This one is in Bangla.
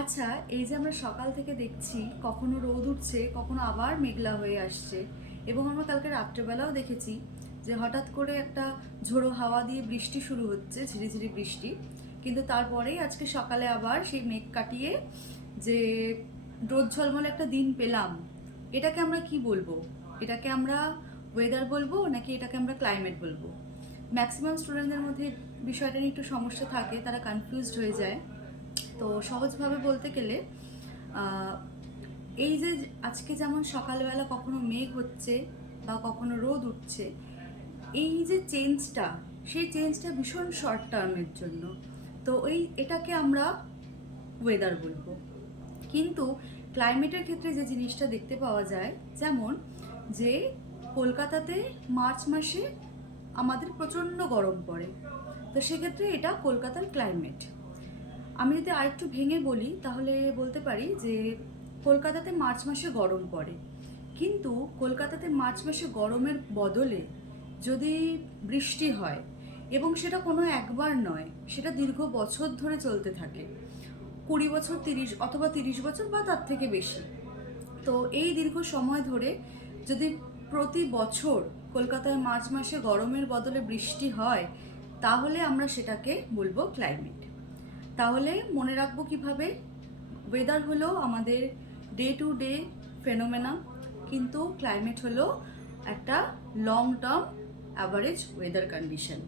আচ্ছা, এই যে আমরা সকাল থেকে দেখছি কখনো রোদ উঠছে, কখনো আবার মেঘলা হয়ে আসছে, এবং আমরা কালকে রাত্রেবেলাও দেখেছি যে হঠাৎ করে একটা ঝোড়ো হাওয়া দিয়ে বৃষ্টি শুরু হচ্ছে, ঝিরিঝিরি বৃষ্টি। কিন্তু তারপরেই আজকে সকালে আবার সেই মেঘ কাটিয়ে যে রোদ ঝলমলে একটা দিন পেলাম। এটাকে আমরা কি বলবো? এটাকে আমরা ওয়েদার বলবো নাকি এটাকে আমরা ক্লাইমেট বলবো? ম্যাক্সিমাম স্টুডেন্টদের মধ্যে বিষয়টা নিয়ে একটু সমস্যা থাকে, তারা কনফিউজড হয়ে যায়। তো সহজভাবে বলতে গেলে আহ, এই যে আজকে যেমন সকালবেলা কখনো মেঘ হচ্ছে বা কখনো রোদ উঠছে, এই যে চেঞ্জটা, সেই চেঞ্জটা ভীষণ শর্ট টার্মের জন্য। তো এটাকে আমরা ওয়েদার বলবো। কিন্তু ক্লাইমেটের ক্ষেত্রে যে জিনিসটা দেখতে পাওয়া যায়, যেমন যে কলকাতাতে মার্চ মাসে আমাদের প্রচণ্ড গরম পড়ে, তো সেক্ষেত্রে এটা কলকাতার ক্লাইমেট। আমি যদি আরেকটু ভেঙে বলি তাহলে বলতে পারি যে কলকাতাতে মার্চ মাসে গরম পড়ে, কিন্তু কলকাতাতে মার্চ মাসে গরমের বদলে যদি বৃষ্টি হয়, এবং সেটা কোনো একবার নয়, সেটা দীর্ঘ বছর ধরে চলতে থাকে, 20 বছর, 30 অথবা 30 বছর বা তার থেকে বেশি। তো এই দীর্ঘ সময় ধরে যদি প্রতি বছর কলকাতায় মার্চ মাসে গরমের বদলে বৃষ্টি হয়, তাহলে আমরা সেটাকে বলবো ক্লাইমেট। তাহলে মনে রাখবো কিভাবে? ওয়েদার হলো আমাদের ডে টু ডে ফেনোমেনা, কিন্তু ক্লাইমেট হলো একটা long term average weather condition.